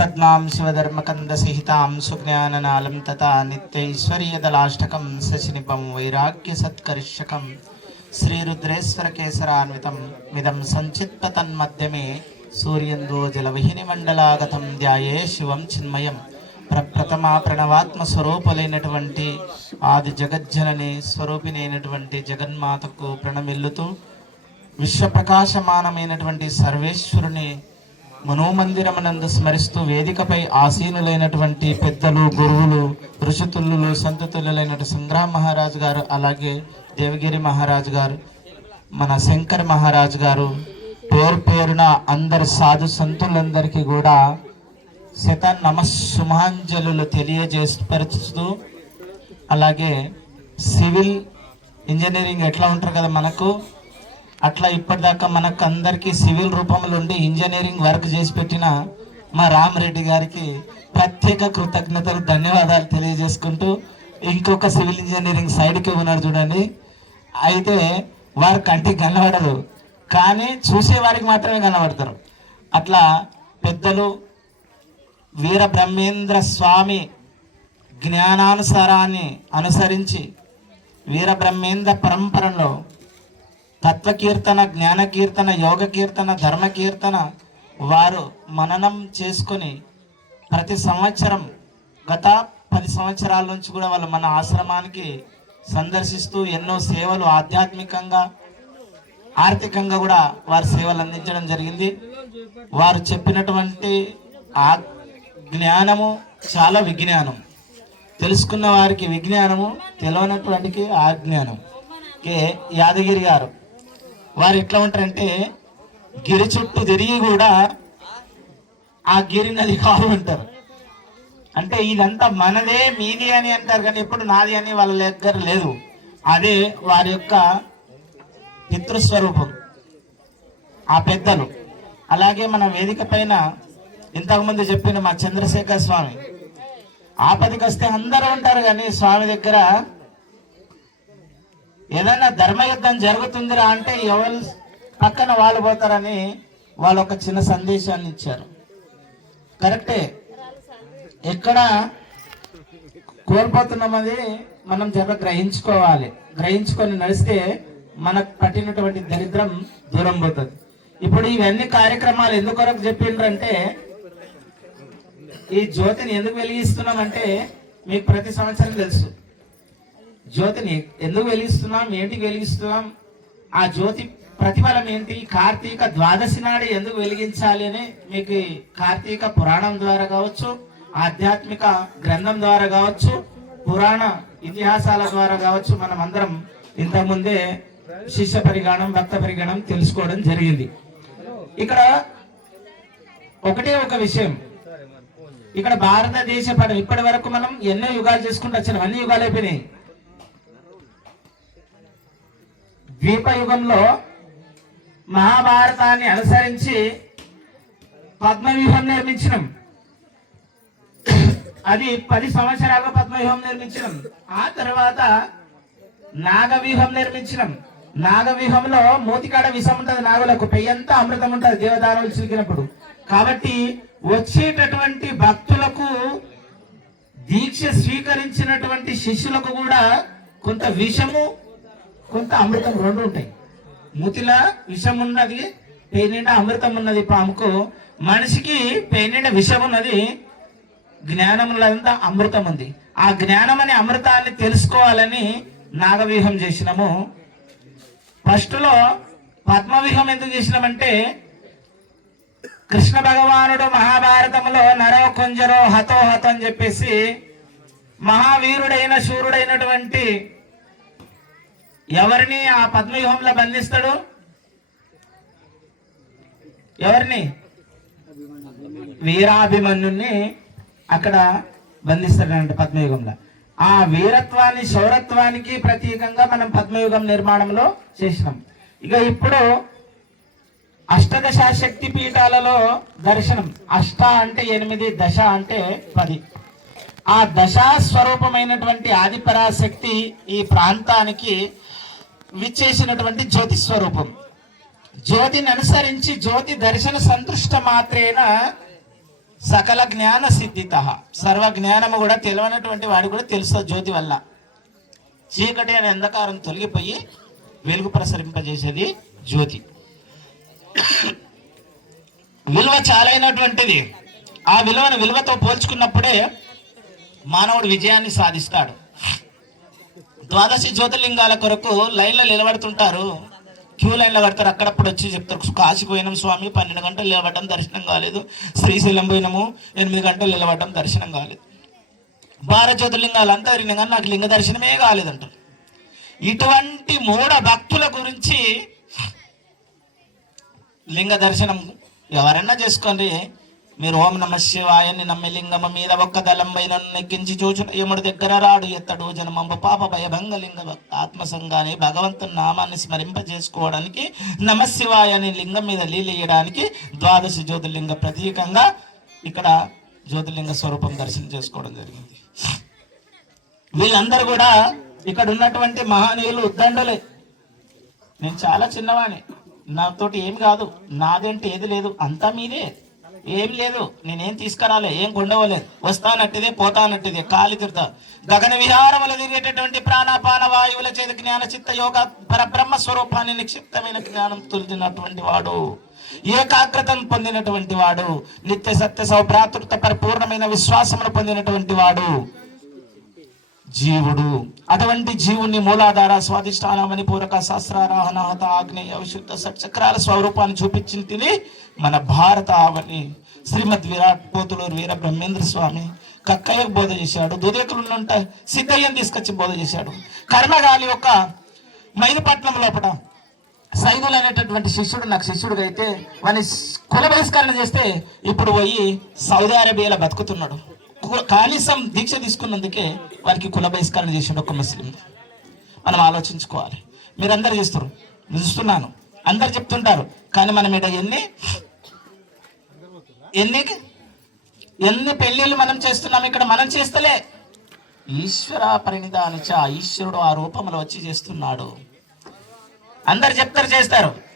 పద్మాం శివధర్మకంద సహితాం సుజ్ఞాననాళం తథా నిత్యైశ్వర్యదలాష్టకం శశినిపం వైరాగ్య సత్కర్షకం శ్రీరుద్రేశ్వర కేసరాన్వితం మిదం సంచిత్పతన్మధ్యమే సూర్యందో జలవిహిని మండలాగతం ధ్యాయే శివం చిన్మయం ప్రప్రథమ ప్రణవాత్మ స్వరూపులైనటువంటి ఆది జగజ్జనని స్వరూపినైనటువంటి జగన్మాతకు ప్రణమిల్లుతూ విశ్వప్రకాశమానమైనటువంటి సర్వేశ్వరుని మనోమందిరమనందు స్మరిస్తూ వేదికపై ఆసీనులైనటువంటి పెద్దలు గురువులు ఋషితుల్యులు సంతతుల్యులైన సంగ్రామ్ మహారాజు గారు అలాగే దేవగిరి మహారాజు గారు మన శంకర్ మహారాజు గారు పేరు పేరున అందరి సాధు సంతులందరికీ కూడా శత నమస్సుమాంజలు తెలియజేస్తూ అలాగే సివిల్ ఇంజనీరింగ్ ఎట్లా ఉంటారు కదా మనకు అట్లా ఇప్పటిదాకా మనకు అందరికీ సివిల్ రూపంలో ఉండి ఇంజనీరింగ్ వర్క్ చేసి పెట్టిన మా రామరెడ్డి గారికి ప్రత్యేక కృతజ్ఞతలు ధన్యవాదాలు తెలియజేసుకుంటూ ఇంకొక సివిల్ ఇంజనీరింగ్ సైడ్కి ఉన్నాడు చూడండి. అయితే వారు కంటికి కనబడదు. కానీ చూసేవారికి మాత్రమే కనబడతారు. అట్లా పెద్దలు వీర బ్రహ్మేంద్ర స్వామి జ్ఞానానుసారాన్ని అనుసరించి వీర బ్రహ్మేంద్ర పరంపరలో తత్వకీర్తన జ్ఞాన కీర్తన యోగ కీర్తన ధర్మ కీర్తన వారు మననం చేసుకొని ప్రతి సంవత్సరం గత పది సంవత్సరాల నుంచి కూడా వాళ్ళు మన ఆశ్రమానికి సందర్శిస్తూ ఎన్నో సేవలు ఆధ్యాత్మికంగా ఆర్థికంగా కూడా వారి సేవలు అందించడం జరిగింది. వారు చెప్పినటువంటి ఆ జ్ఞానము చాలా విజ్ఞానం. తెలుసుకున్న వారికి విజ్ఞానము తెలియనటువంటికి ఆ జ్ఞానం. కే. యాదగిరి గారు వారు ఎట్లా ఉంటారంటే గిరి చుట్టూ తిరిగి కూడా ఆ గిరి నది కాదు అంటారు. అంటే ఇదంతా మనదే మీది అని అంటారు కానీ ఎప్పుడు నాది అని వాళ్ళ దగ్గర లేదు. అదే వారి యొక్క పితృస్వరూపం ఆ పెద్దలు. అలాగే మన వేదిక పైన ఇంతకుముందు చెప్పిన మా చంద్రశేఖర్ స్వామి. ఆపదికి వస్తే అందరూ ఉంటారు కానీ స్వామి దగ్గర ఏదైనా ధర్మయుద్ధం జరుగుతుందిరా అంటే ఎవరు పక్కన వాళ్ళు పోతారని వాళ్ళు ఒక చిన్న సందేశాన్ని ఇచ్చారు. కరెక్టే. ఎక్కడ కోల్పోతున్నామది మనం జర గ్రహించుకోవాలి. గ్రహించుకొని నడిస్తే మనకు పట్టినటువంటి దరిద్రం దూరం పోతుంది. ఇప్పుడు ఇవన్నీ కార్యక్రమాలు ఎందుకొరకు చెప్పిండ్రంటే ఈ జ్యోతిని ఎందుకు వెలిగిస్తున్నామంటే మీకు ప్రతి సంవత్సరం తెలుసు. జ్యోతిని ఎందుకు వెలిగిస్తున్నాం? ఏంటికి వెలిగిస్తున్నాం? ఆ జ్యోతి ప్రతిఫలం ఏంటి? కార్తీక ద్వాదశి నాడు ఎందుకు వెలిగించాలి అని మీకు కార్తీక పురాణం ద్వారా కావచ్చు ఆధ్యాత్మిక గ్రంథం ద్వారా కావచ్చు పురాణ ఇతిహాసాల ద్వారా కావచ్చు మనం అందరం ఇంతకుముందే శిష్య పరిగణం భక్త పరిగణం తెలుసుకోవడం జరిగింది. ఇక్కడ ఒకటే ఒక విషయం. ఇక్కడ భారతదేశ పడం ఇప్పటి వరకు మనం ఎన్నో యుగాలు చేసుకుంటూ వచ్చినాం. అన్ని యుగాలు అయిపోయినాయి. ద్వీపయుగంలో మహాభారతాన్ని అనుసరించి పద్మవ్యూహం నిర్మించినాం. అది పది సంవత్సరాలు పద్మవ్యూహం నిర్మించినాం. ఆ తర్వాత నాగవ్యూహం నిర్మించినాం. నాగవ్యూహంలో మూతికాడ విషం ఉంటుంది నాగులకు పెయ్యంతా అమృతం ఉంటుంది దేవదారులు చిలికినప్పుడు. కాబట్టి వచ్చేటటువంటి భక్తులకు దీక్ష స్వీకరించినటువంటి శిష్యులకు కూడా కొంత విషము కొంత అమృతం రెండు ఉంటాయి. మూతిలా విషం ఉన్నది పేనిండా అమృతం ఉన్నది. పాముకు మనిషికి పేనిండా విషం ఉన్నది జ్ఞానములంతా అమృతం ఉంది. ఆ జ్ఞానం అనే అమృతాన్ని తెలుసుకోవాలని నాగవ్యూహం చేసినాము. ఫస్ట్లో పద్మవ్యూహం ఎందుకు చేసినామంటే కృష్ణ భగవానుడు మహాభారతంలో నరో కొంజరో హతో హతో అని చెప్పేసి మహావీరుడైన శూరుడైనటువంటి ఎవరిని ఆ పద్మవ్యూహంలో బంధిస్తాడు? ఎవరిని? వీరాభిమన్యుణ్ణి అక్కడ బంధిస్తాడంట పద్మయుగంలో ఆ వీరత్వాన్ని శౌరత్వానికి ప్రతీకంగా మనం పద్మయుగం నిర్మాణంలో చేసినాం. ఇక ఇప్పుడు అష్టదశ శక్తి పీఠాలలో దర్శనం. అష్ట అంటే ఎనిమిది దశ అంటే పది. ఆ దశా స్వరూపమైనటువంటి ఆదిపరాశక్తి ఈ ప్రాంతానికి విచ్చేసినటువంటి జ్యోతి స్వరూపం. జ్యోతిని అనుసరించి జ్యోతి దర్శన సంతృష్ట మాత్రేన సకల జ్ఞాన సిద్ధిత. సర్వ జ్ఞానము కూడా తెలియనటువంటి వాడు కూడా తెలుస్తుంది జ్యోతి వల్ల. చీకటి అనే అంధకారం తొలగిపోయి వెలుగు ప్రసరింపజేసేది జ్యోతి. విలువ చాలైనటువంటిది. ఆ విలువను విలువతో పోల్చుకున్నప్పుడే మానవుడు విజయాన్ని సాధిస్తాడు. ద్వాదశి జ్యోతిర్లింగాల కొరకు లైన్లో నిలబడుతుంటారు. క్యూ లైన్లో కడతారు అక్కడప్పుడు వచ్చి చెప్తారు. కాశీకి పోయినాం స్వామి పన్నెండు గంటలు నిలబడడం దర్శనం కాలేదు. శ్రీశైలం పోయినాము ఎనిమిది గంటలు నిలబడడం దర్శనం కాలేదు. భారత జ్యోతిర్లింగాలు అంతా కానీ నాకు లింగ దర్శనమే కాలేదంటారు. ఇటువంటి మూఢ భక్తుల గురించి లింగ దర్శనం ఎవరన్నా చేసుకోండి. మీరు ఓం నమ శివాయని నమ్మి లింగమ మీద ఒక్క దళం పైన నెక్కించి చూచున యముడి దగ్గర రాడు? ఎత్తడు జనమంబ పాప భయభంగ లింగ ఆత్మ సంఘాన్ని భగవంతుని నామాన్ని స్మరింపజేసుకోవడానికి నమ శివాయని లింగం మీద లీలేయడానికి ద్వాదశి జ్యోతిర్లింగ ప్రతీకంగా ఇక్కడ జ్యోతిర్లింగ స్వరూపం దర్శనం చేసుకోవడం జరిగింది. వీళ్ళందరూ కూడా ఇక్కడ ఉన్నటువంటి మహనీయులు ఉద్దండలే. నేను చాలా చిన్నవాణ్ణి. నాతోటి ఏం కాదు. నాదంటే? ఏది లేదు. అంతా మీదే. ఏం లేదు. నేనేం తీసుకురాలే ఏం కొండవలేదు వస్తానట్టుదే పోతానట్టుదే కాలి తిరుతా గగన విహారములు తిరిగేటటువంటి ప్రాణాపాన వాయువుల చేత జ్ఞాన చిత్త యోగ పరబ్రహ్మ స్వరూపాన్ని నిక్షిప్తమైన జ్ఞానం తొలిదినటువంటి వాడు. ఏకాగ్రతను పొందినటువంటి వాడు. నిత్య సత్య సౌభ్రాతృత పరిపూర్ణమైన విశ్వాసమును పొందినటువంటి వాడు. జీవుడు. అటువంటి జీవుని మూలాధార స్వాధిష్టాన మణిపూరక శాస్త్రారాహనాహత ఆగ్నేయ విశుద్ధ సచక్రాల స్వరూపాన్ని చూపించింది తిని మన భారత ఆవని శ్రీమద్ విరాట్ పోతులూరు వీర బ్రహ్మేంద్ర స్వామి కక్కయ్యకు బోధ చేశాడు దుదేకులు ఉంటాయి సిద్ధయ్యని తీసుకొచ్చి బోధ చేశాడు. కర్ణగాలి యొక్క మైలుపట్నం లోపల సైదులు అనేటటువంటి శిష్యుడు నాకు శిష్యుడుగా అయితే వాని కుల బహిష్కరణ చేస్తే ఇప్పుడు పోయి సౌదీ అరేబియాలో బతుకుతున్నాడు. కు- దీక్ష తీసుకున్నందుకే వారికి కుల బహిష్కరణ చేసిండు ఒక ముస్లిం. మనం ఆలోచించుకోవాలి. మీరందరు చేస్తారు చూస్తున్నాను. అందరు చెప్తుంటారు. కానీ మనం ఇక్కడ ఎన్ని? ఎన్ని? ఎన్ని పెళ్ళిళ్ళు మనం చేస్తున్నాం ఇక్కడ మనం చేస్తలే. ఈశ్వర పరిణిధానిచ ఈశ్వరుడు ఆ రూపంలో వచ్చి చేస్తున్నాడు. అందరు చెప్తారు చేస్తారు.